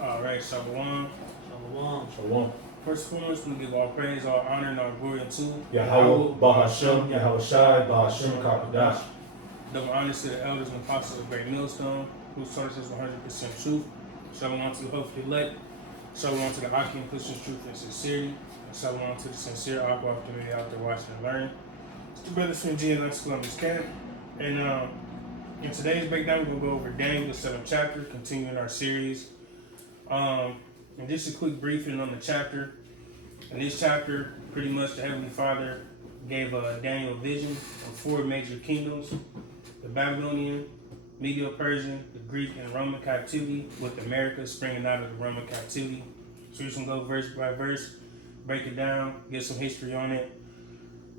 Alright, Shalom. Shalom. Shalom. First and foremost, we give all praise, all honor, and all glory unto Yahweh, Bahashem, Yahweh Shai, Bahashem, Kakadash. Double honors to the elders and apostles of Great Millstone, whose source is 100% truth. Shalom to the hopefully elect. Shalom to the Aki and Christians, truth and sincerity. And shalom to the sincere Aqua after out there watching and learning. It's the brothers from G and Lex Columbus Camp. And in today's breakdown, we're going to go over Daniel, the 7th chapter, continuing our series. And just a quick briefing on the chapter. In this chapter, pretty much the Heavenly Father gave Daniel a vision of 4 major kingdoms: the Babylonian, Medo-Persian, the Greek, and Roman captivity, with America springing out of the Roman captivity. So we're just going to go verse by verse, break it down, get some history on it,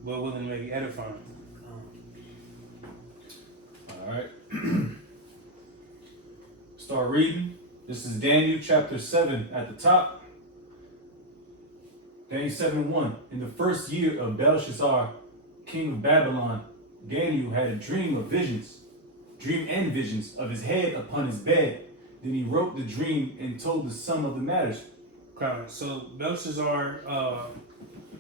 but willing to maybe edifying. All right. Start reading. This is Daniel chapter 7 at the top. Daniel 7:1. In the first year of Belshazzar, king of Babylon, Daniel had a dream and visions of his head upon his bed. Then he wrote the dream and told the sum of the matters. So Belshazzar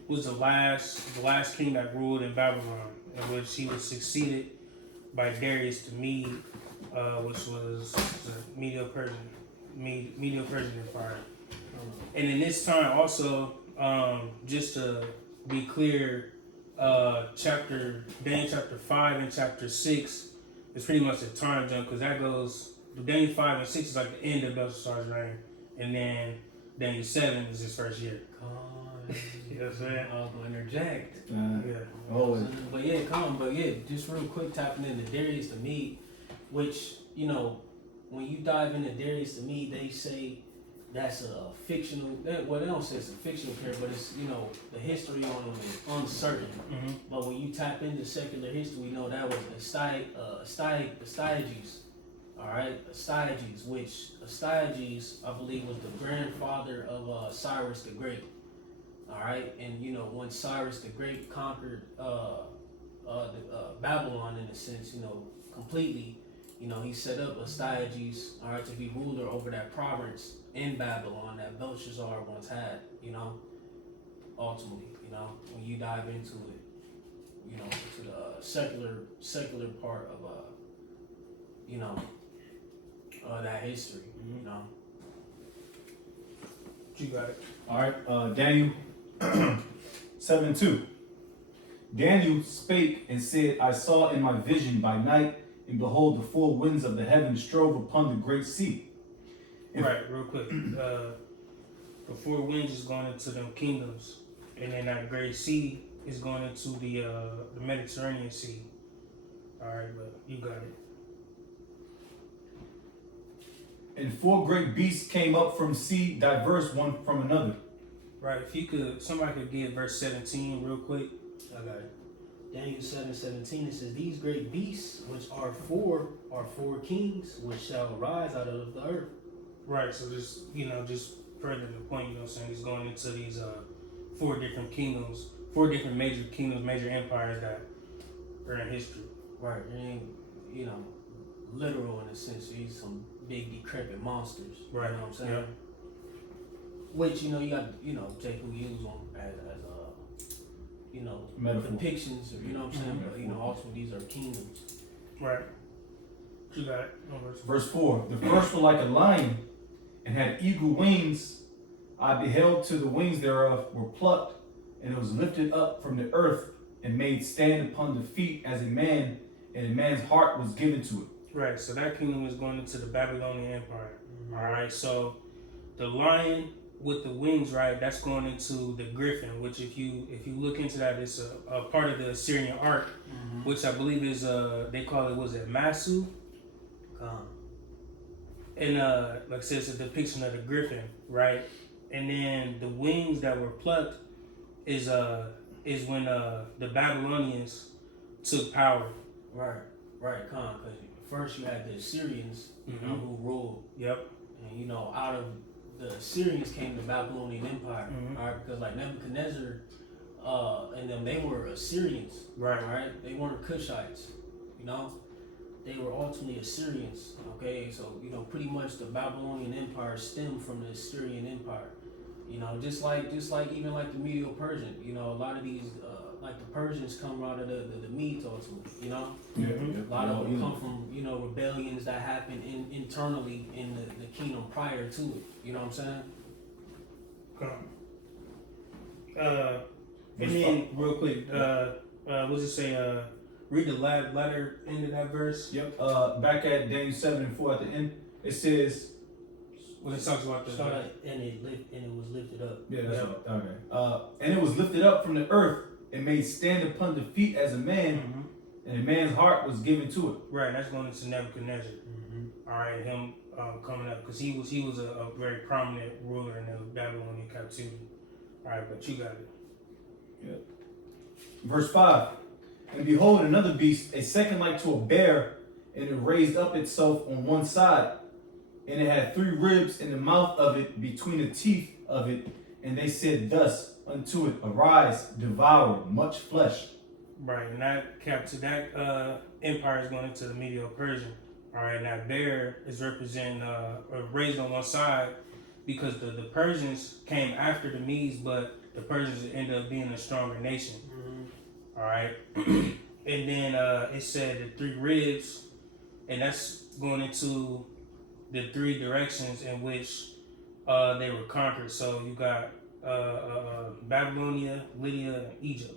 was the last king that ruled in Babylon, in which he was succeeded by Darius the Mede, which was the Medo-Persian Empire. And in this time also, just to be clear, Daniel chapter 5 and chapter 6 is pretty much a time jump, because that goes, Daniel 5 and 6 is like the end of Belshazzar's reign, and then Daniel 7 is his first year. You know what I'm saying? I was going to interject. Yeah. Always. But just real quick, tapping into Darius the Mede, which, when you dive into Darius the Mede, they say that's a fictional, well, they don't say it's a fictional character, but it's, the history on him is uncertain. Mm-hmm. But when you tap into secular history, we know that was Astyages. All right, Astyages, which Astyages, I believe, was the grandfather of Cyrus the Great. All right, and when Cyrus the Great conquered Babylon, in a sense, completely, he set up Astyages, all right, to be ruler over that province in Babylon that Belshazzar once had. Ultimately, when you dive into it, to the secular part of that history, You got it. All right. Daniel 7:2. Daniel spake and said, I saw in my vision by night, and behold, the 4 winds of the heaven strove upon the great sea. Right, real quick. The 4 winds is going into them kingdoms, and then that great sea is going into the Mediterranean Sea. All right, but you got it. And 4 great beasts came up from sea, diverse one from another. Right, somebody could get verse 17 real quick. I got it. Daniel 7:17, it says, these great beasts, which are four kings, which shall arise out of the earth. Right, so just further the point, he's going into these 4 different kingdoms, 4 different major kingdoms, major empires that are in history. Right, and literal in a sense, these some big decrepit monsters. Right. You know what I'm saying? Yeah. Which, you got, Jacob use them as Metaphor. depictions, or, you know what I'm saying? But, ultimately these are kingdoms. Right. You got it. Verse 4. The first were like a lion, and had eagle wings. I beheld till the wings thereof were plucked, and it was lifted up from the earth, and made stand upon the feet as a man, and a man's heart was given to it. Right, so that kingdom is going into the Babylonian Empire. Mm-hmm. All right, so the lion with the wings, right, that's going into the griffin, which if you look into that, it's a part of the Assyrian ark, Mm-hmm. which I believe is they call it, was it Masu? And like I said, it's a depiction of the griffin, right? And then the wings that were plucked is when the Babylonians took power. Right, because first you had the Assyrians, Mm-hmm. who ruled. Yep. And out of the Assyrians came the Babylonian Empire. Mm-hmm. All right, because like Nebuchadnezzar, and them, they were Assyrians. Right. All right, they weren't Cushites. they were ultimately Assyrians. Okay, so pretty much the Babylonian Empire stemmed from the Assyrian Empire. Just like even like the Medo Persian. A lot of these like the Persians come out of the Medes ultimately. A lot of them come from rebellions that happened internally in the kingdom prior to it. You know what I'm saying? And then real quick, what's it say? Read the latter end of that verse. Yep. Back at Daniel 7:4 at the end, it says when it talks about the and it was lifted up. Yeah, that's right. Okay. And it was lifted up from the earth and made stand upon the feet as a man, and a man's heart was given to it. Right, that's going into Nebuchadnezzar. All right, him coming up because he was a very prominent ruler in the Babylonian captivity. All right, but you got it. Yeah. Verse 5. And behold, another beast, a second like to a bear, and it raised up itself on one side, and it had 3 ribs in the mouth of it, between the teeth of it, and they said thus unto it, arise, devour much flesh. Right, and that empire is going into the Medo Persian. All right, and that bear is representing raised on one side because the Persians came after the Medes, but the Persians ended up being a stronger nation. All right, and then it said the 3 ribs, and that's going into the 3 directions in which they were conquered. So you got Babylonia, Lydia, and Egypt.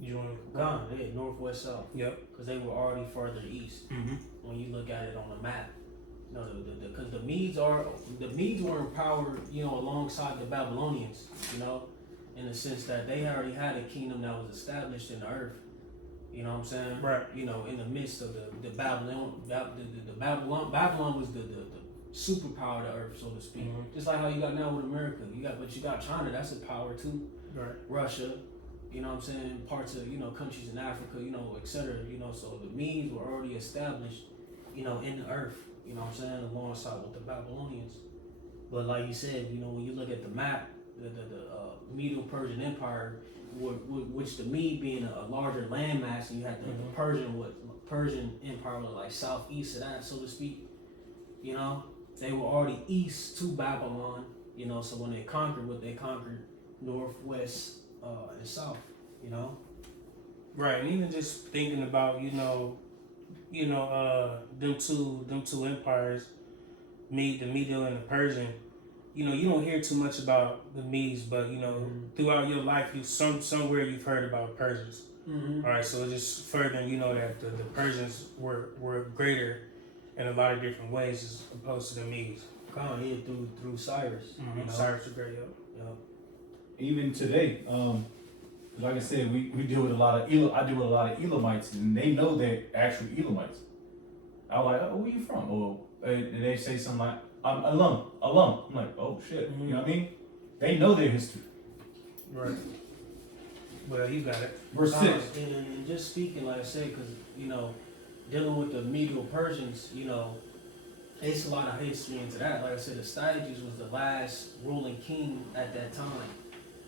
You want to gone? Yeah, northwest, south. Yep. Because they were already further east. When you look at it on the map, because the Medes were in power, alongside the Babylonians. In the sense that they already had a kingdom that was established in the earth. You know what I'm saying? Right. In the midst of the Babylon, Babylon was the superpower of the earth, so to speak. Just like how you got now with America. But you got China, that's a power too. Right. Russia, you know what I'm saying? Parts of, countries in Africa, etc. So the Medes were already established, in the earth, you know what I'm saying, alongside with the Babylonians. But like you said, when you look at the map, the Medo Persian Empire, which the Mede being a larger landmass, and you had the Persian Empire was like southeast of that, so to speak. They were already east to Babylon. So when they conquered, northwest and south. Right, and even just thinking about them two empires, the Medo and the Persian. You don't hear too much about the Medes, but throughout your life, somewhere you've heard about Persians. All right, so just furthering, that the Persians were greater in a lot of different ways as opposed to the Medes. Through Cyrus. Cyrus the Great. Yep. Even today, like I said, we deal with a lot of I deal with a lot of Elamites, and they know they're actual Elamites. I was like, oh, where you from? Oh, and they say something like, I'm alum. I'm like, oh shit, you know what I mean? They know their history. Right. Well, you got it. Verse 6. And just speaking, like I said, because, dealing with the Medo Persians, it's a lot of history into that. Like I said, Astyages was the last ruling king at that time.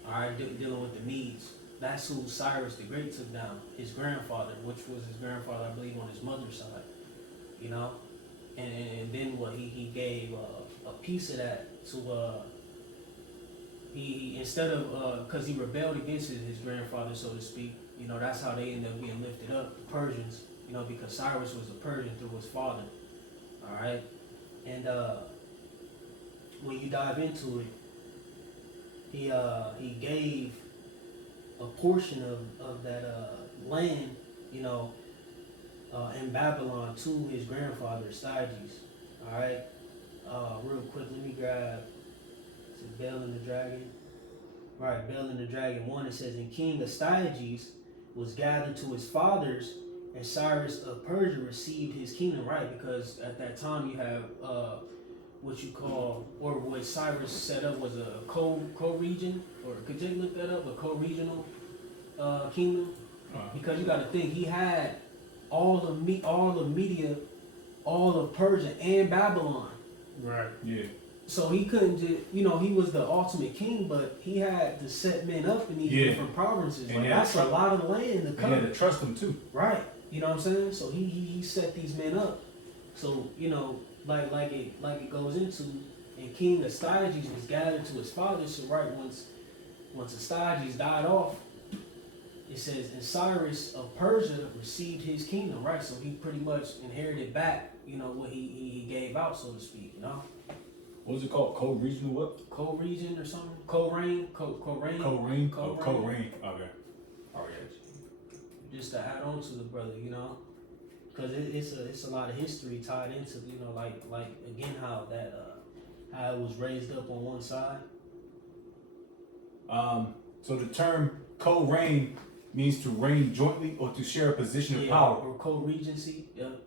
All right, dealing with the Medes. That's who Cyrus the Great took down, his grandfather, which was his grandfather, I believe, on his mother's side. And then what he gave a piece of that to he instead of because he rebelled against his grandfather, so to speak. That's how they ended up being lifted up, the Persians. Because Cyrus was a Persian through his father. All right, and when you dive into it, he gave a portion of that land, in Babylon to his grandfather, Astyages. All right. Real quick, let me grab. Is it Bel and the Dragon? Right, Bel and the Dragon 1. It says, and King Astyages was gathered to his fathers, and Cyrus of Persia received his kingdom. Right, because at that time you have what you call, or what Cyrus set up was a co-region, or could you look that up? A co-regional kingdom. Because you got to think he had all of Media, all of Persia and Babylon. Right. Yeah. So he couldn't just, he was the ultimate king, but he had to set men up in these different provinces. And that's a lot of land to cover. He had to trust them too. Right. You know what I'm saying? So he set these men up. So, you know, like it goes into, and King Astyages was gathered to his father. So right once Astyages died off, it says, and Cyrus of Persia received his kingdom, right? So he pretty much inherited back, you know, what he gave out, so to speak, you know? What was it called? Co-regional what? Co-region or something? Co-reign? Co-reign? Co-reign? Co-reign. Oh, co-reign. Okay. Oh, yes. Just to add on to the brother, you know? Because it's a lot of history tied into, you know, like again, how it was raised up on one side. So the term co-reign means to reign jointly or to share a position of power. Or co-regency. Yep.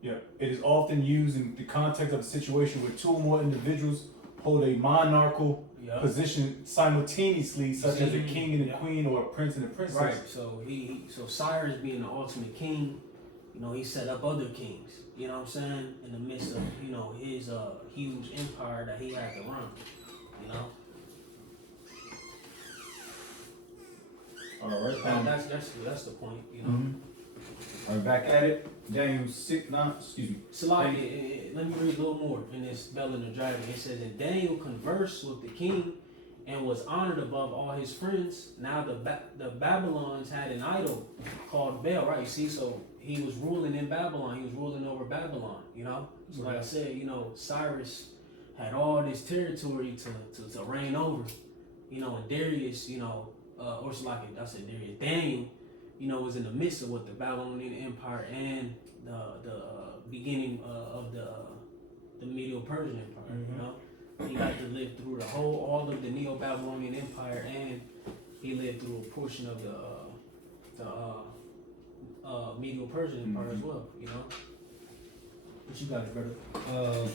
Yeah. It is often used in the context of a situation where two or more individuals hold a monarchical position simultaneously, such as a king and a queen or a prince and a princess. Right. So so Cyrus being the ultimate king, you know, he set up other kings. You know what I'm saying? In the midst of, you know, his huge empire that he had to run. You know. All right. That's the point. You know. All right, back at it. Daniel 6:9. Excuse me. So let me read a little more in this Bell and the Dragon. It says, and Daniel conversed with the king and was honored above all his friends. Now the Babylons had an idol called Bel, right? You see, so he was ruling in Babylon. He was ruling over Babylon, you know? So like I said, you know, Cyrus had all this territory to reign over, you know, and Darius, you know, Daniel, you know, was in the midst of what the Babylonian Empire and the beginning of the Medo-Persian Empire. You know, he got to live through all of the Neo-Babylonian Empire, and he lived through a portion of the Medo-Persian Empire as well. You know, what you got, brother?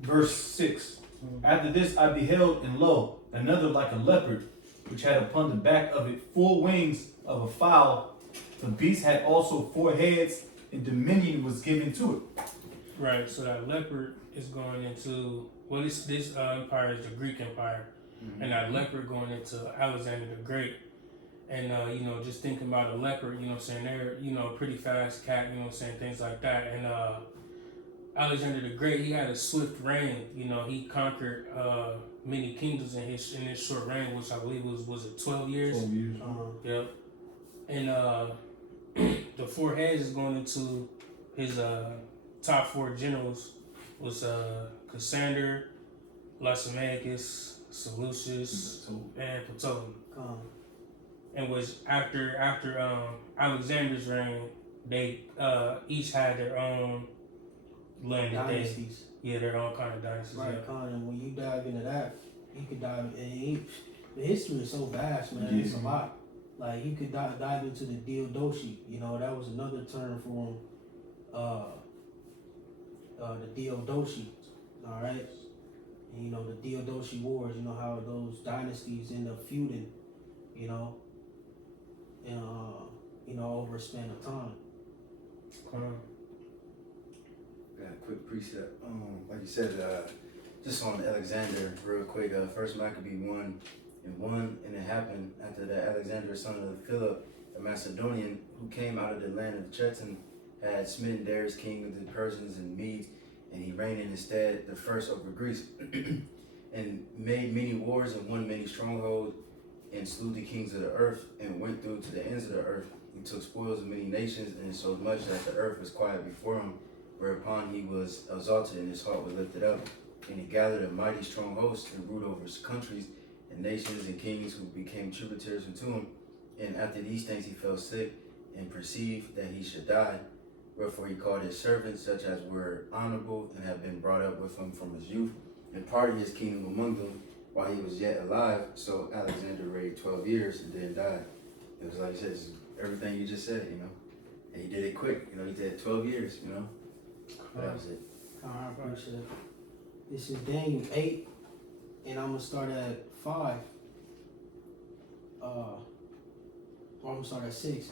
Verse 6. After this I beheld, and lo, another like a leopard, which had upon the back of it 4 wings of a fowl. The beast had also 4 heads, and dominion was given to it. Right, so that leopard is going into, well, this empire is the Greek Empire, and that leopard going into Alexander the Great. And, you know, just thinking about a leopard, you know what I'm saying, they're, you know, pretty fast cat, you know what I'm saying, things like that. And Alexander the Great, he had a swift reign, you know, he conquered many kingdoms in his short reign, which I believe was it 12 years? 12 years. Yep. And the 4 heads is going into his top 4 generals was Cassander, Lysimachus, Seleucus, and Ptolemy. And was after Alexander's reign, they each had their own land Dynasties. Their own kind of dynasties. Right, and when you dive into that, you could dive in. The history is so vast, man. It's a lot. Like you could dive into the Diadochi. You know, that was another term for the Diadochi. All right, and you know the Diadochi wars. You know how those dynasties end up feuding. You know, and you know over a span of time. Got a quick precept. Like you said, just on Alexander, real quick. First Maccabee 1:1, and it happened after that Alexander, son of Philip, a Macedonian, who came out of the land of Chetan, had smitten Darius, king of the Persians and Medes, and he reigned in his stead, the first over Greece, and made many wars and won many strongholds, and slew the kings of the earth, and went through to the ends of the earth. He took spoils of many nations, and so much that the earth was quiet before him. Whereupon he was exalted and his heart was lifted up, and he gathered a mighty strong host and ruled over his countries and nations and kings who became tributaries unto him. And after these things he fell sick and perceived that he should die. Wherefore he called his servants, such as were honorable and had been brought up with him from his youth, and parted his kingdom among them while he was yet alive. So Alexander reigned 12 years and then died. It was like you said, it's everything you just said, you know. And he did it quick, you know, he did 12 years, you know. That was it. This is Daniel 8, and I'm gonna start at 5. Or I'm gonna start at 6.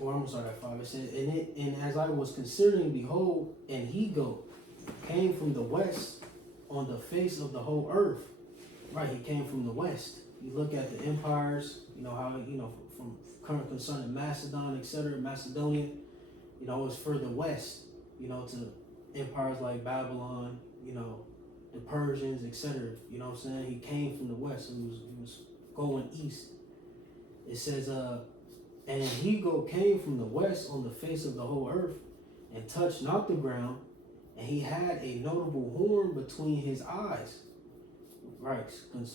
Or I'm gonna start at 5. It says, and as I was considering, behold, an he-goat came from the west on the face of the whole earth. Right, he came from the west. You look at the empires, you know how, you know, from current concerning Macedon, etc., Macedonia, you know, it was further west, you know, to empires like Babylon, you know, the Persians, etc. You know what I'm saying? He came from the west, so he was going east. It says, and he came from the west on the face of the whole earth, and touched not the ground, and he had a notable horn between his eyes. Right,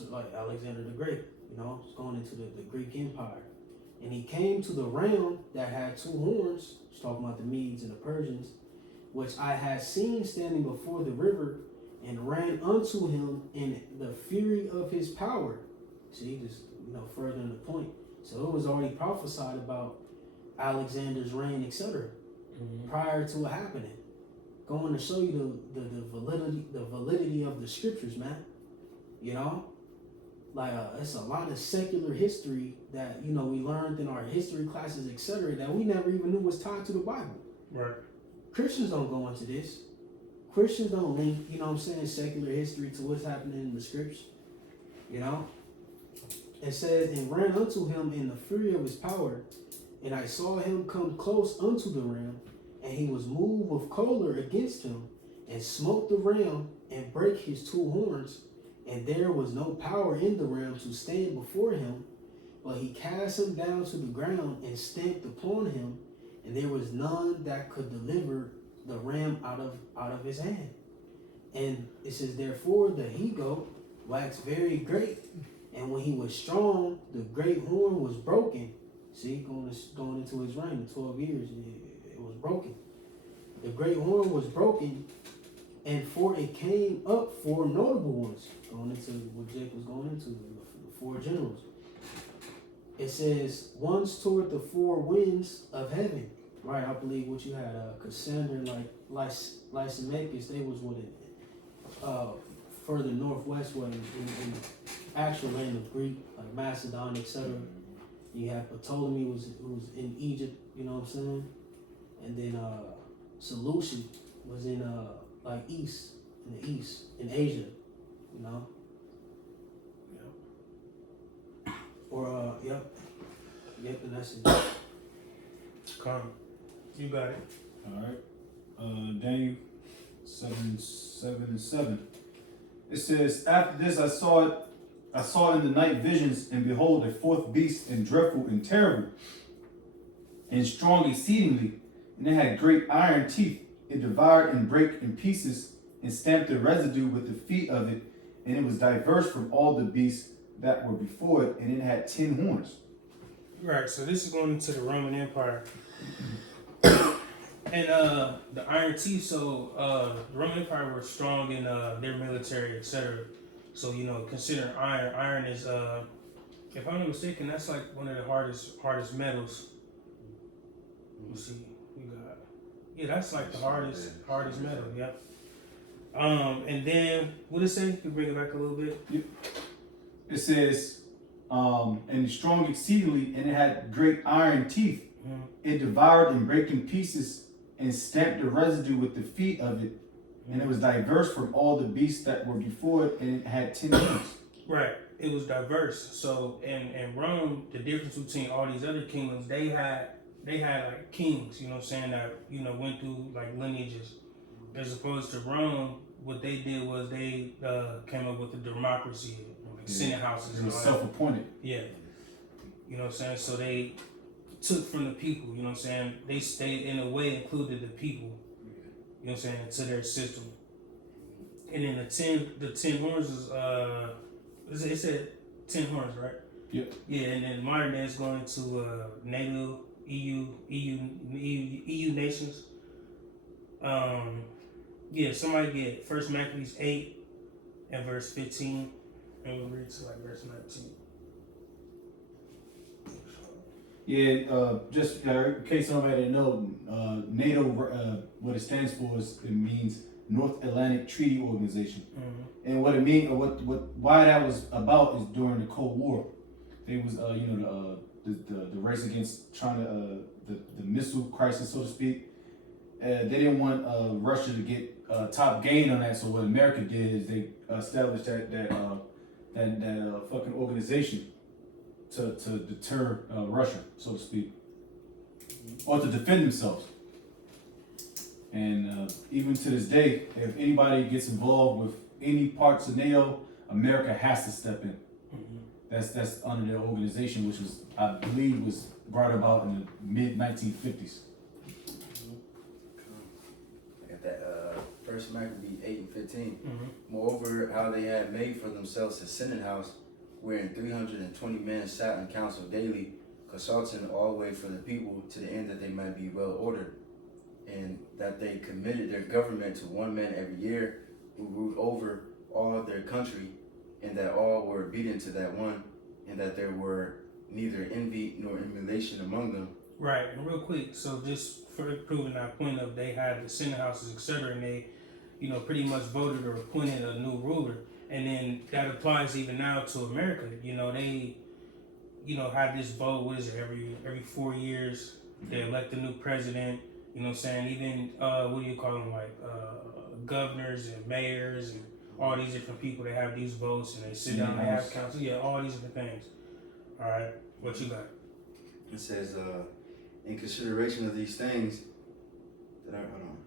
like Alexander the Great, you know, it's going into the Greek Empire. And he came to the ram that had two horns, it's talking about the Medes and the Persians, which I had seen standing before the river, and ran unto him in the fury of his power. See, just, you know, further in the point. So it was already prophesied about Alexander's reign, etc., prior to it happening. Going to show you the validity of the scriptures, man. You know, like it's a lot of secular history that, you know, we learned in our history classes, etc., that we never even knew was tied to the Bible. Right. Christians don't go into this. Christians don't link, you know what I'm saying, secular history to what's happening in the scripts. You know? It says, and ran unto him in the fury of his power, and I saw him come close unto the ram, and he was moved with choler against him, and smote the ram, and brake his two horns, and there was no power in the ram to stand before him, but he cast him down to the ground and stamped upon him, and there was none that could deliver the ram out of his hand. And it says, therefore the he-goat waxed very great, and when he was strong, the great horn was broken. See, going into his reign, the 12 years, it was broken. The great horn was broken, and for it came up four notable ones, going into what Jake was going into, the four generals. It says, one's toward the four winds of heaven. Right, I believe what you had, Cassander and like Lysimachus, they was what it, further northwest, what in actual land of Greek, like Macedon, etc. You have Ptolemy who was in Egypt, you know what I'm saying? And then Seleucus was in like in the east, in Asia, you know? Yep. Or yep, and that's it. Come. You got it. All right. Daniel 7:7. It says, after this I saw it in the night visions, and behold, a fourth beast, and dreadful and terrible, and strong exceedingly, and it had great iron teeth. It devoured and brake in pieces, and stamped the residue with the feet of it, and it was diverse from all the beasts that were before it, and it had 10 horns. Right, so this is going into the Roman Empire. And the iron teeth, so the Roman Empire were strong in their military, etc. So, you know, considering iron is, if I'm not mistaken, that's like one of the hardest metals. Let's see, we got, yeah, that's like the hardest metal, yep. And then, what did it say? You bring it back a little bit? Yep. It says, and strong exceedingly, and it had great iron teeth. Mm-hmm. It devoured and brake in pieces, and stamped the residue with the feet of it, and it was diverse from all the beasts that were before it, and it had 10 horns. Right, it was diverse. So in Rome, the difference between all these other kingdoms, they had like kings, you know what I'm saying, that, you know, went through like lineages. As opposed to Rome, what they did was they came up with a democracy, like senate houses. It was self-appointed. Yeah, you know what I'm saying. So they took from the people, you know what I'm saying. They stayed, in a way, included the people, you know what I'm saying, to their system. And then the 10 horns is it said 10 horns, right? Yep. Yeah, and then modern day is going into NATO, EU nations. Somebody get 1 Maccabees 8 and verse 15, and we'll read to like verse 19. Yeah, just in case somebody didn't know, NATO, what it stands for is, it means North Atlantic Treaty Organization. Mm-hmm. And what it means, why that was about is during the Cold War. They was, the race against China, the missile crisis, so to speak. They didn't want Russia to get top gain on that. So what America did is they established that fucking organization to deter Russia, so to speak, or to defend themselves. And even to this day, if anybody gets involved with any parts of NATO, America has to step in. That's under their organization, which was, I believe, was brought about in the mid 1950s. I got that First Maccabee 8:15. Moreover, how they had made for themselves a Senate house, wherein 320 men sat in council daily, consulting always for the people, to the end that they might be well ordered, and that they committed their government to one man every year, who ruled over all of their country, and that all were obedient to that one, and that there were neither envy nor emulation among them. Right, and real quick, so just for proving that point of they had the Senate houses, etc., and they, pretty much voted or appointed a new ruler, and then that applies even now to America. They, had this vote. What is it? Every 4 years they elect a new president. Even what do you call them, like governors and mayors and all these different people. They have these votes and they sit down. They have council. Yeah, all these different things. All right, what you got? It says, in consideration of these things, hold on.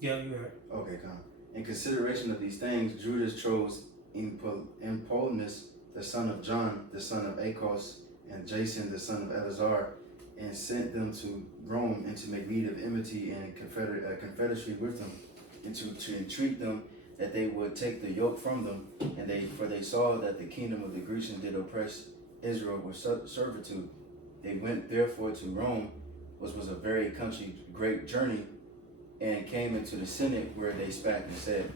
Yeah, you got it. Okay, come. In consideration of these things, Judas chose Empolnus, the son of John, the son of Achos, and Jason, the son of Eleazar, and sent them to Rome, and to make meet of enmity and confederacy with them, and to entreat them that they would take the yoke from them. And for they saw that the kingdom of the Grecians did oppress Israel with servitude. They went therefore to Rome, which was a very great journey, and came into the Senate, where they spat and said.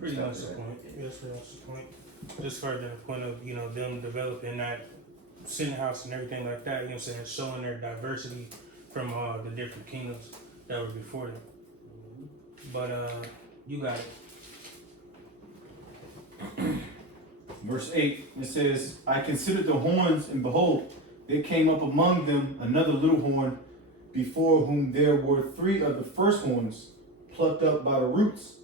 Pretty much the point. Yes, pretty much the point. Just further the point of, them developing that Senate house and everything like that, showing their diversity from the different kingdoms that were before them. But you got it. Verse 8, it says, I considered the horns, and behold, there came up among them another little horn, before whom there were 3 of the first horns plucked up by the roots.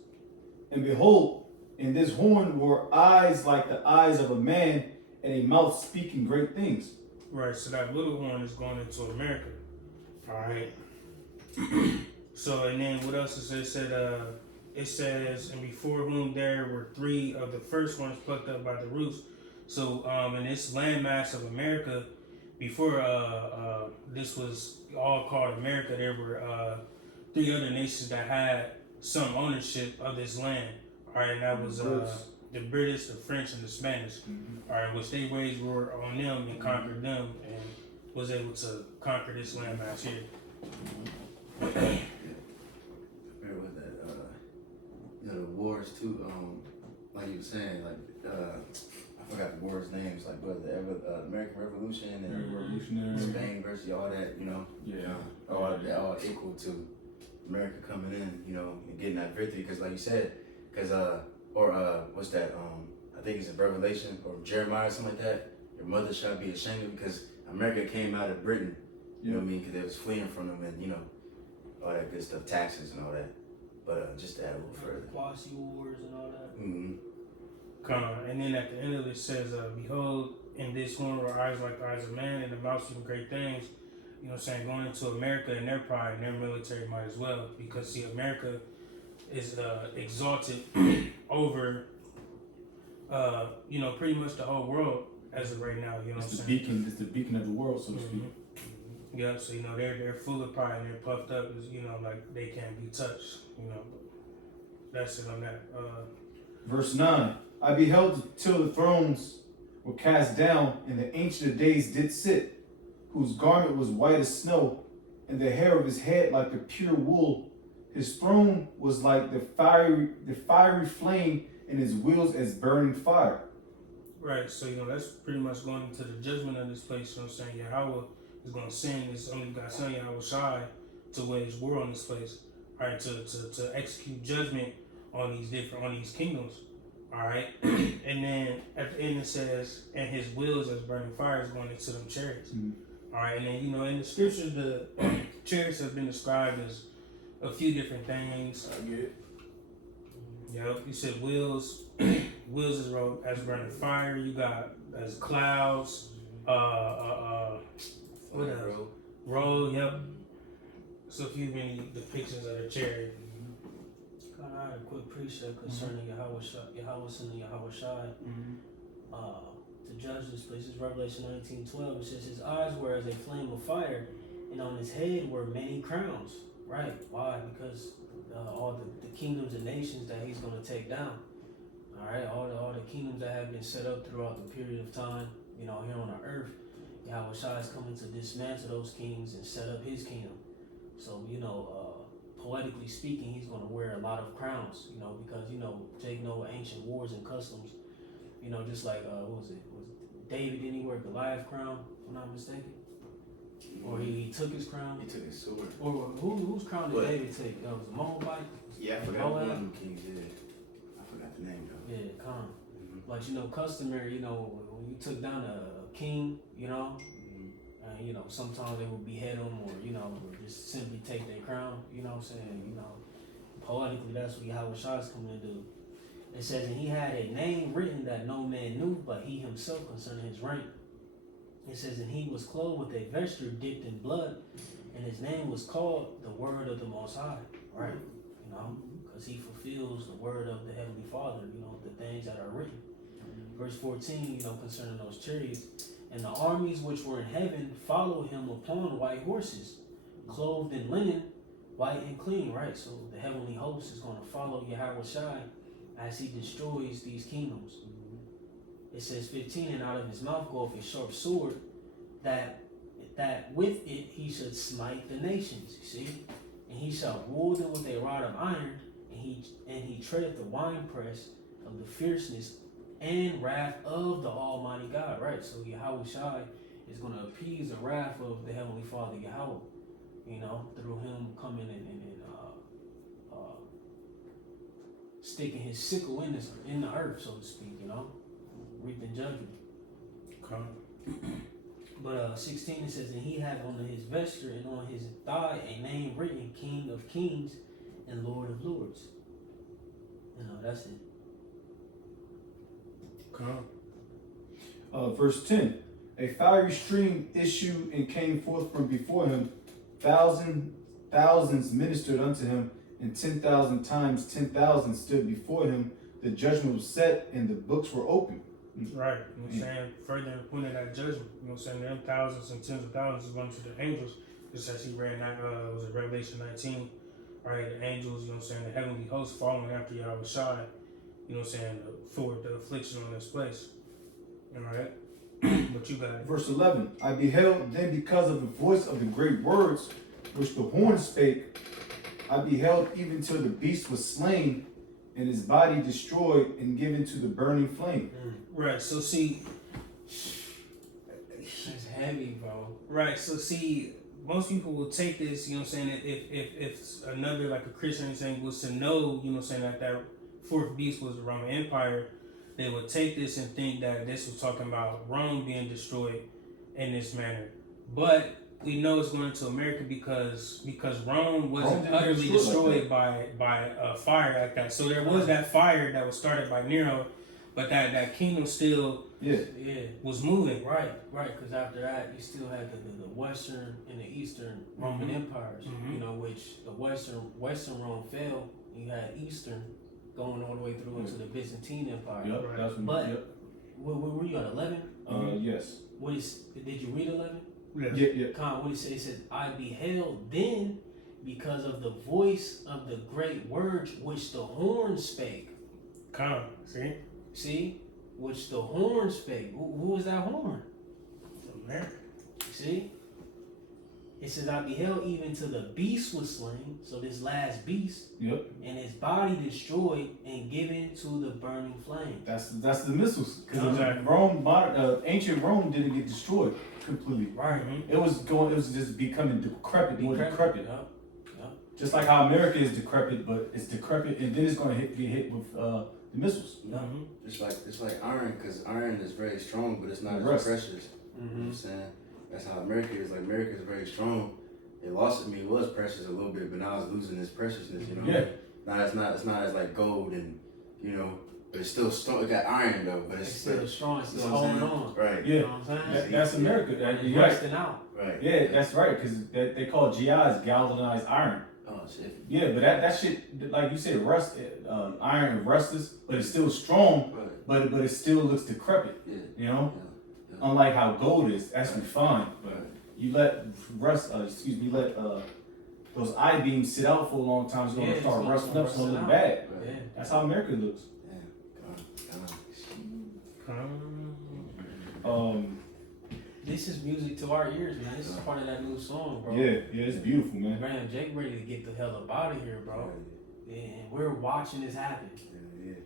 And behold, in this horn were eyes like the eyes of a man, and a mouth speaking great things. Right, so that little horn is going into America. All right. So, and then what else is it? It says, and before whom there were 3 of the first ones plucked up by the roots. So, in this landmass of America, before this was all called America, there were 3 other nations that had some ownership of this land. All right, and that was the British, the French, and the Spanish. All right, which they waged war on them and conquered them, and was able to conquer this landmass here. Remember with that, the wars too. Like you were saying, I forgot the wars' names, like the American Revolution and Spain versus all that. All equal to America coming in, and getting that victory. Because, like you said, what's that? I think it's in Revelation or Jeremiah or something like that. Your mother shall be ashamed of, because America came out of Britain. You know what I mean? Because they was fleeing from them, and all that good stuff, taxes and all that. But just to add a little further, Quasi wars and all that. And then at the end of it says, behold, in this horn were eyes like the eyes of man, and the mouth speaking great things. Going into America and their pride and their military might as well, because see, America is exalted over, pretty much the whole world as of right now. It's the beacon of the world, so to speak. Yeah, so they're full of pride and they're puffed up, as like they can't be touched. That's it on that. Verse 9, I beheld till the thrones were cast down, and the Ancient of Days did sit, whose garment was white as snow, and the hair of his head like the pure wool. His throne was like the fiery flame, and his wheels as burning fire. Right, so that's pretty much going into the judgment of this place. Yahweh is going to send his only God son, Yahweh Shai, to wage war on this place. All right, to execute judgment on these kingdoms. All right, and then at the end it says, and his wheels as burning fire is going into them chariots. All right, and then in the scriptures the chariots have been described as a few different things. Yep, you said wheels. Wheels is as burning fire. You got as clouds. what else? Roll, yep. So if you have any depictions of the chariot. God, I had a quick precept concerning Yahweh and Yahweh Shai. To judge this place, is Revelation 19:12. It says his eyes were as a flame of fire, and on his head were many crowns. Right? Why? Because all the kingdoms and nations that he's going to take down. All right, all the kingdoms that have been set up throughout the period of time, here on the earth, Yahweh Shai is coming to dismantle those kings and set up his kingdom. So, poetically speaking, he's going to wear a lot of crowns, because, take no ancient wars and customs, just like, what was David, didn't he wear Goliath crown, if I'm not mistaken? Or he took his crown? He took his sword. Or whose crown did David take? That was the Moabite? Yeah, I forgot one of them kings did. I forgot the name though. Yeah, Khan. But, customary, when you took down a king, and, sometimes they would behead him or, or just simply take their crown, you know what I'm saying? Poetically, that's what Yahweh Shai is coming to do. It says, and he had a name written that no man knew, but he himself concerning his rank. It says, and he was clothed with a vesture dipped in blood, and his name was called the Word of the Most High, right? Because he fulfills the word of the Heavenly Father, the things that are written. Verse 14, concerning those chariots, and the armies which were in heaven followed him upon white horses, clothed in linen, white and clean, right? So the heavenly host is going to follow Yahweh Shai as he destroys these kingdoms. It says 15, and out of his mouth goeth a sharp sword, that with it he should smite the nations, you see? And he shall rule them with a rod of iron, and he treadeth the winepress of the fierceness and wrath of the Almighty God, right? So Yahweh Shai is going to appease the wrath of the Heavenly Father Yahweh, through him coming and sticking his sickle in the earth, so to speak, reaping judgment. Okay. But 16 it says, and he had on his vesture and on his thigh a name written, King of Kings and Lord of Lords. That's it. Verse 10. A fiery stream issued and came forth from before him. Thousands ministered unto him, and 10,000 times 10,000 stood before him. The judgment was set, and the books were opened. Right. Further in the point of that judgment, them thousands and tens of thousands is going to the angels, just as he read that, was it Revelation 19, right? The angels, the heavenly host following after Yahweh Shai, for the affliction on this place. All right? But you got it. Verse 11. I beheld then because of the voice of the great words which the horn spake, I beheld even till the beast was slain, and his body destroyed and given to the burning flame. Right, so see, it's heavy, bro. Right, so see, most people will take this, if another, like a Christian saying, was to know, that fourth beast was the Roman Empire, they would take this and think that this was talking about Rome being destroyed in this manner. But we know it's going to America because Rome wasn't utterly destroyed by fire like that. So there was that fire that was started by Nero, but that kingdom still was moving. Right, because after that you still had the Western and the Eastern Roman empires, which the Western Rome fell, you had Eastern going all the way through into the Byzantine Empire. Where were you at, 11? Yes. Did you read 11? Yeah. What he said? He said, I beheld then because of the voice of the great words which the horn spake. See? Which the horn spake. Who was that horn? America. See? It says, I beheld even till the beast was slain, so this last beast, and his body destroyed and given to the burning flame. That's the missiles. Because ancient Rome didn't get destroyed completely. Right. It was just becoming decrepit. Yep. Just like how America is decrepit, but it's decrepit, and then it's going to get hit with the missiles. It's like iron, because iron is very strong, but it's not as precious. You know what I'm saying? That's how America is. Like, America is very strong. It lost me. It was precious a little bit, but now it's losing its preciousness. Yeah. Now it's not as like gold and but but it's still strong. It got iron though, but It's it's still strong, it's you still know what I'm holding saying? on. Right. Yeah, You know what I'm saying? that's America. It's You're right. rusting out. Right. Yeah, that's right, because they call GIs galvanized iron. Oh shit. Yeah, but that shit, like you said, iron rusts, but it's still strong, Right. but it still looks decrepit. Yeah. You know, Yeah. unlike how gold is, that's refined. But Right. you let those I beams sit out for a long time, it's gonna Yeah, start it's rusting gonna up, it's gonna look rust bad. Right. Yeah. That's how America looks. This is music to our ears, man. This is part of that new song, bro. Yeah, it's beautiful, man. Man, Jake ready to get the hell up out of here, bro. And we're watching this happen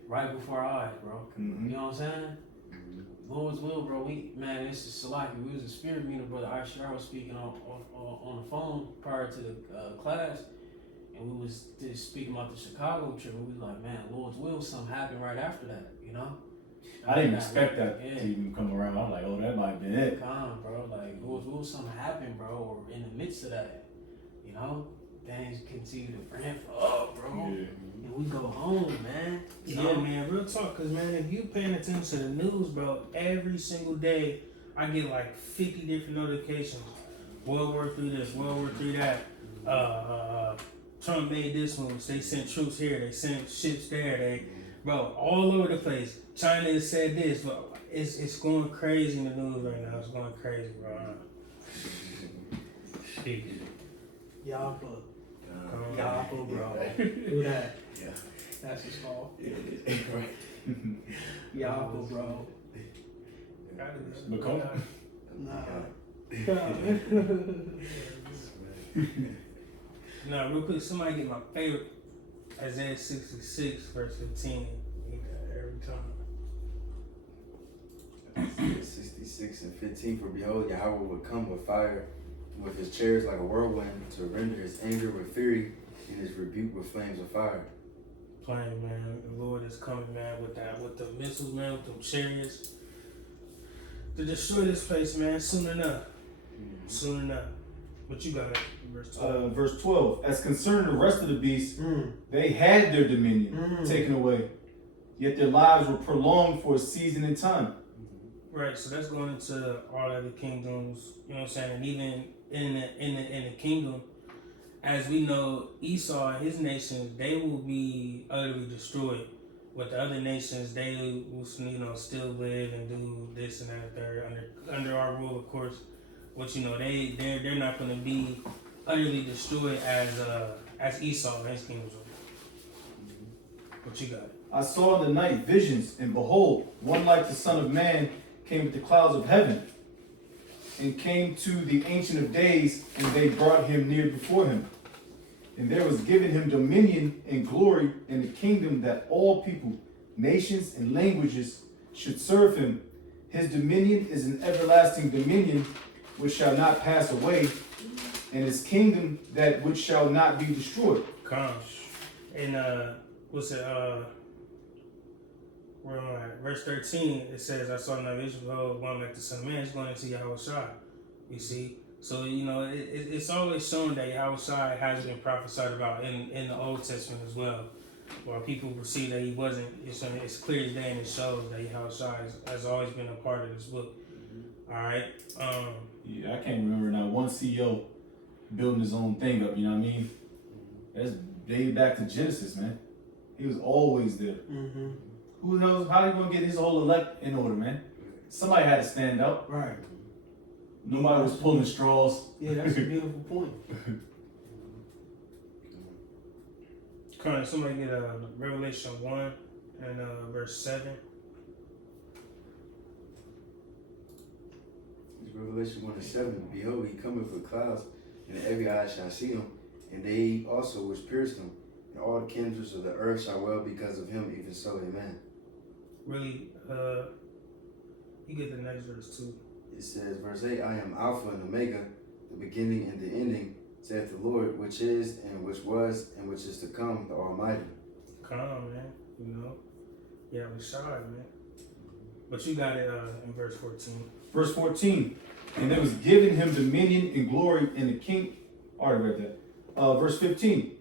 right before our eyes, bro. Mhm. You know what I'm saying? Lord's will, bro. This is Salaki. We was a spirit meeting, brother Aishar was speaking on the phone prior to the class, and we was just speaking about the Chicago trip. And we was like, man, Lord's will, something happened right after that, you know? I didn't expect that Yeah. to even come around. I was like, oh, that might have been it. Calm, bro. Like, Lord's will, something happened, bro. Or in the midst of that, you know, things continue to ramp up, bro. Yeah. And we go home, man. You Yeah, know? man, real talk, cause man, if you paying attention to the news, bro, every single day I get like 50 different notifications. World War III this, World War III that. Trump made this one. They sent troops here. They sent ships there. Bro, all over the place. China has said this, but it's going crazy in the news right now. It's going crazy, bro. Sheesh. Y'all bro. Who that? Yeah. That's his fault. Right. Y'all bro. Macomb? Nah. Now, real quick, somebody get my favorite Isaiah 66, verse 15. You got it every time. 66 and 15. For behold, Yahweh would come with fire, with his chariots like a whirlwind, to render his anger with fury, and his rebuke with flames of fire. Playing, man. The Lord is coming, man, with the missiles, man, with them chariots. To destroy this place, man, soon enough. Soon enough. But you got it. Verse 12. Verse 12. As concerning the rest of the beasts, they had their dominion taken away, yet their lives were prolonged for a season and time. Right, so that's going into all other kingdoms, you know what I'm saying? And even in the kingdom, as we know, Esau and his nations, they will be utterly destroyed. With the other nations, they will, you know, still live and do this and that. They're under our rule, of course. But you know, they're not going to be utterly destroyed as Esau and his kingdoms will. But you got it. I saw in the night visions, and behold, one like the Son of Man came with the clouds of heaven, and came to the Ancient of Days, and they brought him near before him. And there was given him dominion and glory and a kingdom that all people, nations, and languages should serve him. His dominion is an everlasting dominion which shall not pass away, and his kingdom that which shall not be destroyed. Come. And what's it? Where am I at? Verse 13, it says, I saw in that vision, behold, one like the Son of Man is going into Yahweh Shai. You see? So, you know, it's always shown that Yahweh Shai has been prophesied about in the Old Testament as well. While people will see that he wasn't, it's clear as day and it shows that Yahweh Shai has always been a part of this book. Alright? Yeah, I can't remember now one CEO building his own thing up, you know what I mean? That's dated back to Genesis, man. He was always there. Who knows how he gonna get his whole elect in order, man? Somebody had to stand up. Right. Nobody was pulling straws. Yeah, that's a beautiful point. Come on, somebody get Revelation 1 and verse 7. It's Revelation 1:7. Behold, he cometh with clouds, and every eye shall see him, and they also which pierced him, and all the kindreds of the earth shall well because of him, even so, amen. Really, you get the next verse too. It says, verse 8, I am Alpha and Omega, the beginning and the ending, saith the Lord, which is, and which was, and which is to come, the Almighty. Come on, man. You know? Yeah, we shy, man. But you got it in verse 14. Verse 14. And there was given him dominion and glory and the king. Already read that. Verse 15.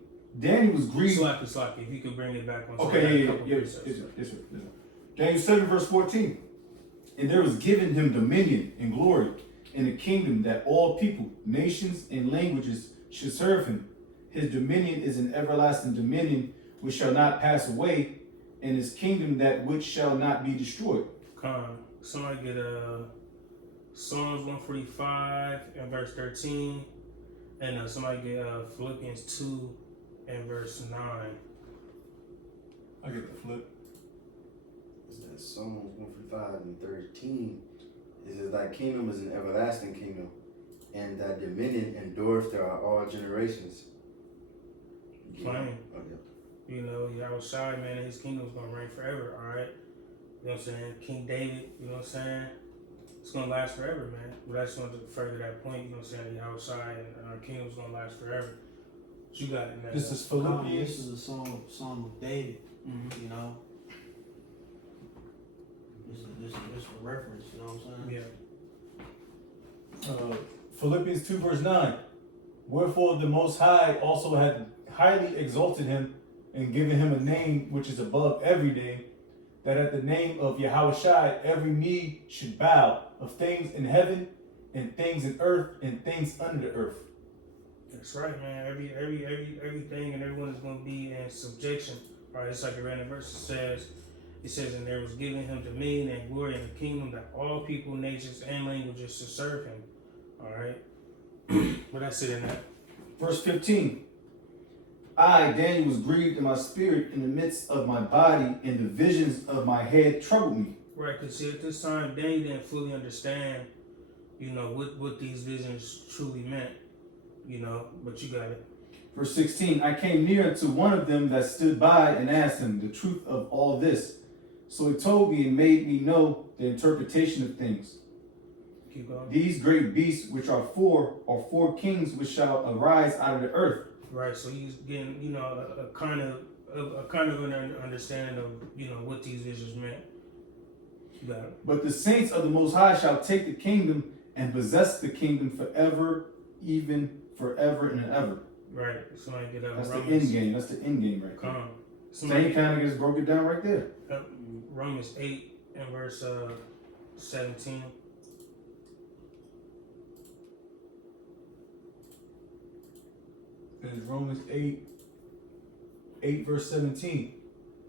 Daniel was grieved. Slacky. If you could bring it back on. Okay, yeah. precepts. Yes, sir. Daniel 7 verse 14. And there was given him dominion and glory and a kingdom that all people, nations, and languages should serve him. His dominion is an everlasting dominion which shall not pass away, and his kingdom that which shall not be destroyed. Somebody get Psalms 145 and verse 13, and somebody get Philippians 2 and verse 9. I get the flip. It's that Psalms 145 and 13. It says, Thy kingdom is an everlasting kingdom, and thy dominion endureth throughout all generations. Plain. Oh, yeah. You know, Yahushua, man, his kingdom's gonna reign forever, alright? You know what I'm saying? King David, you know what I'm saying? It's gonna last forever, man. But I just wanted to further that point, you know what I'm saying? Yahushua and our kingdom's gonna last forever. What you got in that? This is This Philippians. is a Psalm of David. Mm-hmm. You know, this is a reference. You know what I'm saying? Yeah. Philippians 2 verse 9. Wherefore the Most High also had highly exalted him and given him a name which is above every name, that at the name of Yahushua every knee should bow, of things in heaven and things in earth and things under the earth. That's right, man. Everything and everyone is gonna be in subjection. Right? It's like the random verse says, and there was given him dominion and glory and a kingdom that all people, nations, and languages should serve him. Alright? But that's it in that. Verse 15. I, Daniel, was grieved in my spirit in the midst of my body, and the visions of my head troubled me. Right, because see, at this time, Daniel didn't fully understand, you know, what these visions truly meant, you know, but you got it. Verse 16, I came near unto one of them that stood by and asked him the truth of all this. So he told me and made me know the interpretation of things. Keep going. These great beasts, which are four kings which shall arise out of the earth. Right, so he's getting, you know, a kind of an understanding of, you know, what these visions meant. You got it. But the saints of the Most High shall take the kingdom and possess the kingdom forever, even forever and ever. Right, somebody get up. That's the end game. That's the end game right there. Same kind of gets broken down right there. Romans 8 and verse 17. It's Romans 8 verse 17.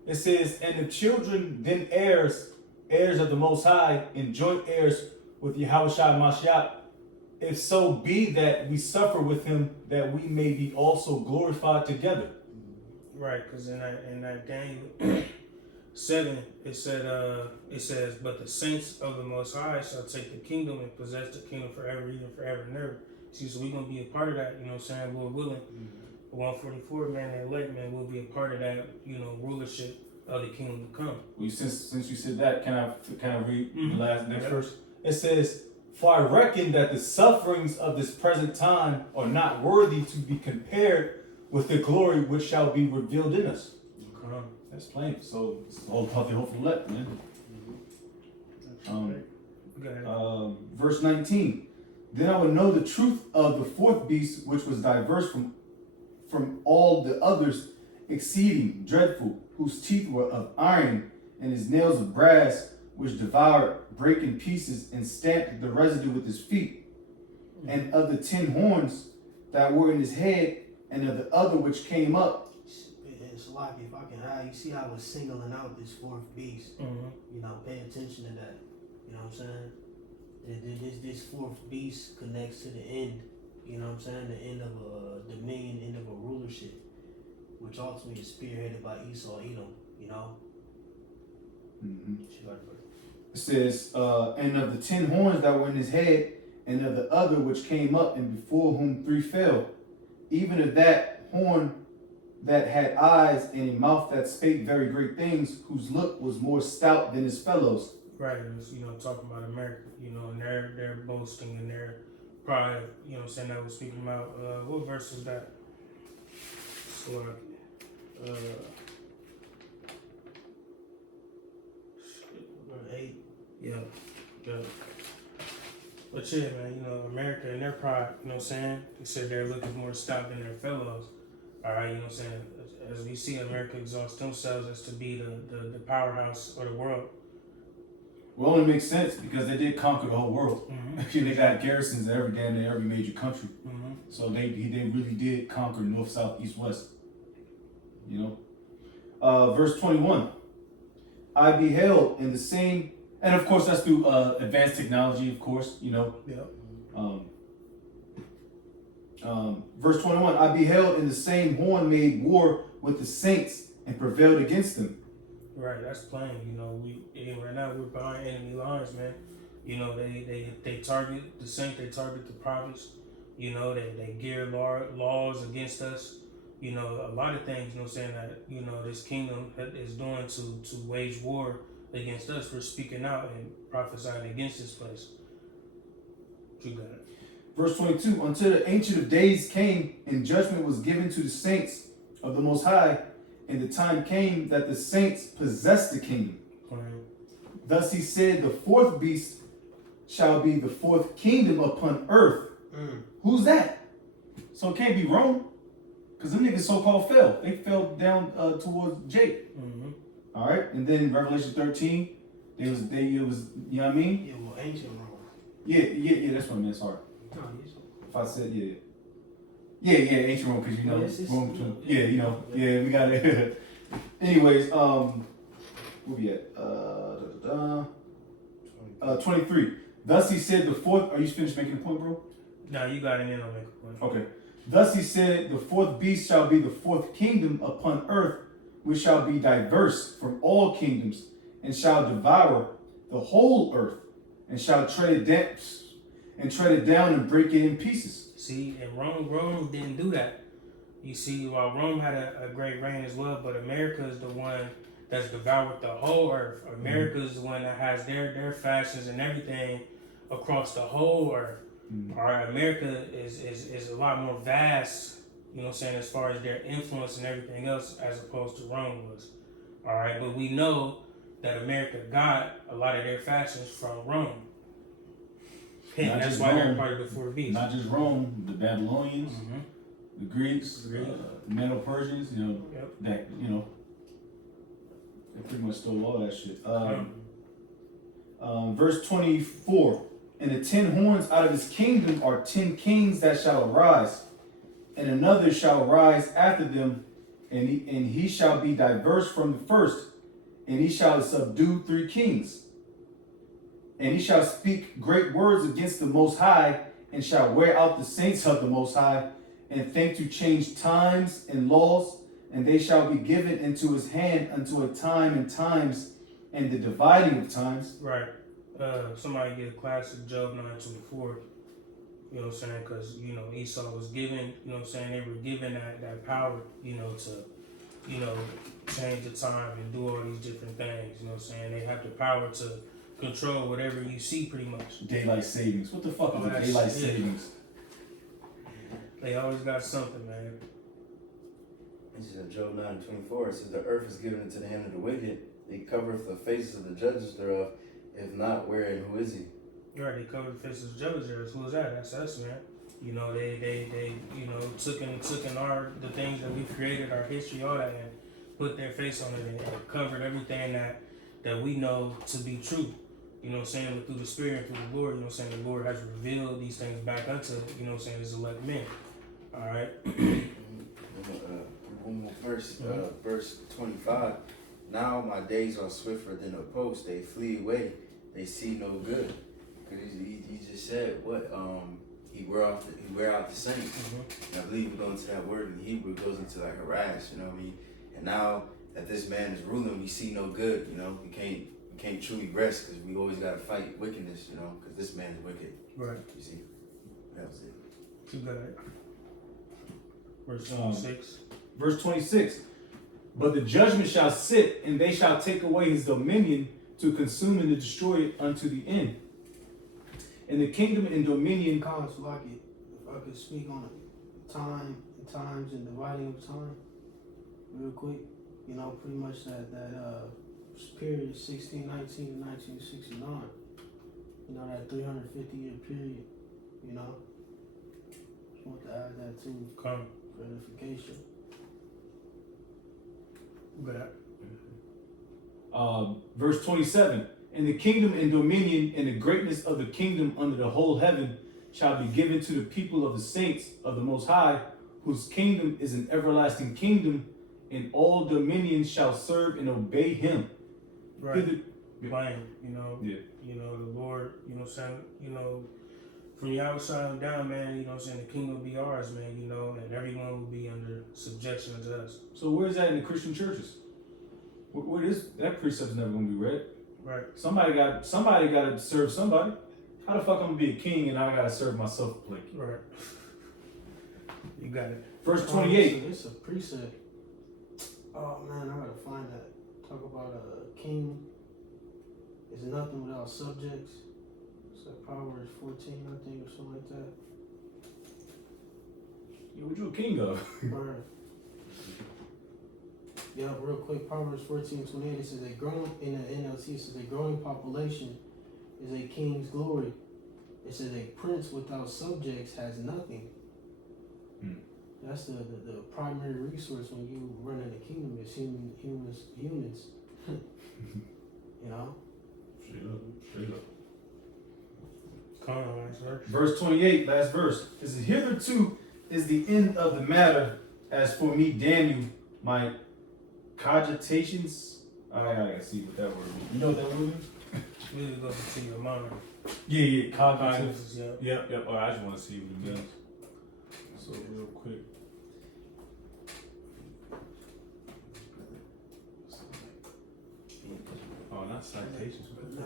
It says, and the children then heirs of the Most High, and joint heirs with Yahushua Mashiach, if so be that we suffer with him, that we may be also glorified together. Right, because in that Daniel 7, it says, but the saints of the Most High shall take the kingdom and possess the kingdom forever, even forever and ever. See, so we're gonna be a part of that, you know what I'm saying, Lord willing. 144, man, the elect, man, will be a part of that, you know, rulership of the kingdom to come. Well, since you said that, can I read the next verse? It says, for I reckon that the sufferings of this present time are not worthy to be compared with the glory which shall be revealed in us. That's plain. So it's all about the hopeful elect, man. Verse 19. Then I would know the truth of the fourth beast, which was diverse from all the others, exceeding dreadful, whose teeth were of iron, and his nails of brass, which devoured, brake in pieces, and stamped the residue with his feet. And of the 10 horns that were in his head, and of the other which came up. It's like, if I can add, you see how I was singling out this fourth beast. You know, pay attention to that. You know what I'm saying? This fourth beast connects to the end. You know what I'm saying? The end of a dominion, end of a rulership, which ultimately is spearheaded by Esau, Edom. You know. It says, and of the 10 horns that were in his head, and of the other which came up, and before whom 3 fell, even of that horn that had eyes and a mouth that spake very great things, whose look was more stout than his fellows. Right, it was, you know, talking about America, you know, and their boasting and their pride, you know what I'm saying, that was speaking about, what verse is that? So, 8. Yeah. But yeah, man, you know, America and their pride, you know what I'm saying? They said their look is more stout than their fellows. Alright, you know what I'm saying? as we see, America exalts themselves as to be the powerhouse of the world. Well, it only makes sense because they did conquer the whole world. Mm-hmm. They got garrisons in every major country. Mm-hmm. So they really did conquer north, south, east, west. You know, verse 21. I beheld in the same, and of course that's through advanced technology, of course. You know. Yep. Verse 21. I beheld in the same horn made war with the saints and prevailed against them. Right, that's plain. You know, right now we're behind enemy lines, man. You know, they target the saint, they target the prophets. You know, they gear laws against us. You know, a lot of things. You know, saying that this kingdom is doing to wage war against us. We're speaking out and prophesying against this place. You got it. Verse 22. Until the Ancient of Days came, and judgment was given to the saints of the Most High. And the time came that the saints possessed the kingdom. Thus he said, the fourth beast shall be the fourth kingdom upon earth. Who's that? So it can't be Rome, because them niggas so-called fell. They fell down towards Jake. All right, and then in Revelation 13, it was you know what I mean? Yeah, well, ancient Rome. Yeah. That's what I meant. Sorry, if I said yeah, ancient Rome, because you know Rome. We got it. Anyways, where we at? 23. Thus he said the fourth. Are you finished making a point, bro? No, you got it in. I'll make a point. Okay. Thus he said, the fourth beast shall be the fourth kingdom upon earth, which shall be diverse from all kingdoms, and shall devour the whole earth, and shall tread it down and break it in pieces. See, and Rome didn't do that. You see, while Rome had a great reign as well, but America is the one that's devoured the whole earth. America is the one that has their fashions and everything across the whole earth. All right, America is a lot more vast, you know what I'm saying, as far as their influence and everything else, as opposed to Rome was. All right, but we know that America got a lot of their fashions from Rome. And that's why they're part of the four beasts. Not just Rome, the Babylonians, the Greeks, the Medo-Persians, that, they pretty much stole all that shit. Verse 24. And the 10 horns out of his kingdom are 10 kings that shall arise, and another shall rise after them, and he shall be diverse from the first, and he shall subdue 3 kings. And he shall speak great words against the Most High, and shall wear out the saints of the Most High, and think to change times and laws, and they shall be given into his hand unto a time and times, and the dividing of times. Right. Somebody get a class of Job 9:24. You know what I'm saying? Because Esau was given. You know what I'm saying? They were given that power. To change the time and do all these different things. You know what I'm saying? They have the power to control whatever you see, pretty much. Daylight savings. What the fuck is a daylight savings? They always got something, man. This is Job 9:24. It says, the earth is given into the hand of the wicked. He covereth the faces of the judges thereof. If not, where and who is he? Right, they covered the faces of judges. Who is that? That's us, man. They took the things that we created, our history, all that, and put their face on it and covered everything that we know to be true. You know what I'm saying? But through the Spirit and through the Lord, you know what I'm saying? The Lord has revealed these things back unto, you know what I'm saying, his elect men. All right. One more verse, verse 25. Now my days are swifter than a post, they flee away, they see no good. Because he just said what? He wear out the saints. And I believe we go into that word in Hebrew, it goes into like a rash, you know what I mean? And now that this man is ruling, we see no good, we can't truly rest because we always gotta fight wickedness, because this man is wicked. Right. You see? That was it. Too good. Verse 26. Verse 26. But the judgment shall sit, and they shall take away his dominion to consume and to destroy it unto the end. And the kingdom and dominion. Collins, if I could speak on it, times and dividing of time, real quick. Pretty much that period 1619 to 1969. That 350-year period. Just want to add that too. Come. For edification. Good. Verse 27. And the kingdom and dominion and the greatness of the kingdom under the whole heaven shall be given to the people of the saints of the Most High, whose kingdom is an everlasting kingdom, and all dominions shall serve and obey him. Right. Yeah. Plain, you know. Yeah. You know, the Lord, you know what I'm saying, you know, from the outside on down, man, you know what I'm saying, the kingdom will be ours, man, you know, and everyone will be under subjection to us. So where's that in the Christian churches? Where is that precept's never gonna be read? Right. Somebody got to serve somebody. How the fuck I'm gonna be a king and I gotta serve myself a plate? Right. You got it. Verse 28. It's a precept. Oh man, I gotta find that. Talk about a king is nothing without subjects. It's like Proverbs 14, I think, or something like that. Yeah, what you a king of? Right. Yeah, real quick, Proverbs 14:28, it says a growing, in the NLT, it says a growing population is a king's glory. It says a prince without subjects has nothing. Hmm. That's the primary resource when you run in the kingdom is humans. You know? Straight up. Come on, last verse. Verse 28, last verse. It says, hitherto is the end of the matter. As for me, Daniel, my cogitations. I gotta see what that word means. You know what that word means? Really go to your mind. Yeah, Cognitions, yeah. Yep. Oh, I just want to see what it means. So real quick. Oh, not citations. Nah. I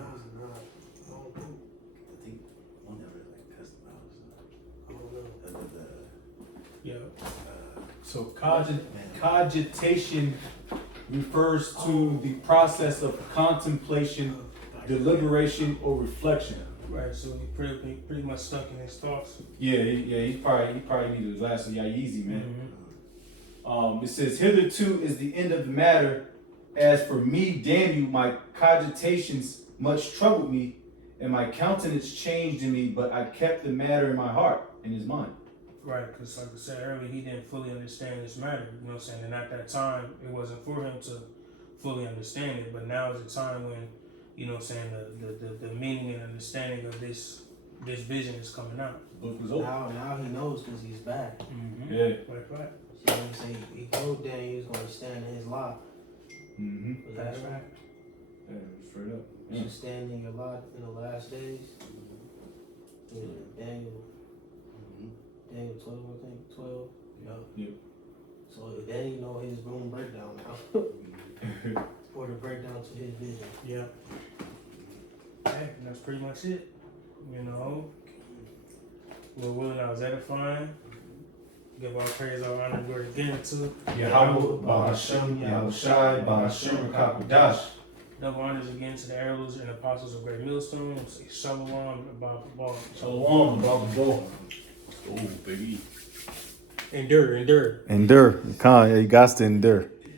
don't think. I think one of it like customized. I don't know. Yeah. So cogitation refers to the process of contemplation, deliberation, or reflection. Right, so he pretty much stuck in his thoughts. Yeah, he probably needed a glass of easy, man. Mm-hmm. It says, hitherto is the end of the matter. As for me, Daniel, my cogitations much troubled me, and my countenance changed in me, but I kept the matter in my heart, in his mind. Right, because like I said earlier, he didn't fully understand this matter, you know what I'm saying? And at that time, it wasn't for him to fully understand it, but now is the time when, you know what I'm saying, the meaning and understanding of this vision is coming out. The book was open. Now he knows because he's back. Mm-hmm. Yeah. Right. So he told Dan he was going to stand in his lot. Mm-hmm. Was that right? Yeah, straight up. You should stand in your lot in the last days. Yeah, Daniel 12, I think. 12. Yep. So Daniel know his room breakdown now. Or the breakdown to his vision. Yeah. Hey, and that's pretty much it. You know, we're willing, I was edifying. Give all praise, all honor, and glory again to Yahweh, Bahashem, Yahushai, Bahashem, Rakakudash. double honors again to the elders and apostles of Great Millstone. We'll say Shalom, Bob the Ball. Shalom, Bob the Ball. Oh, baby. Endure. Endure. You got to endure.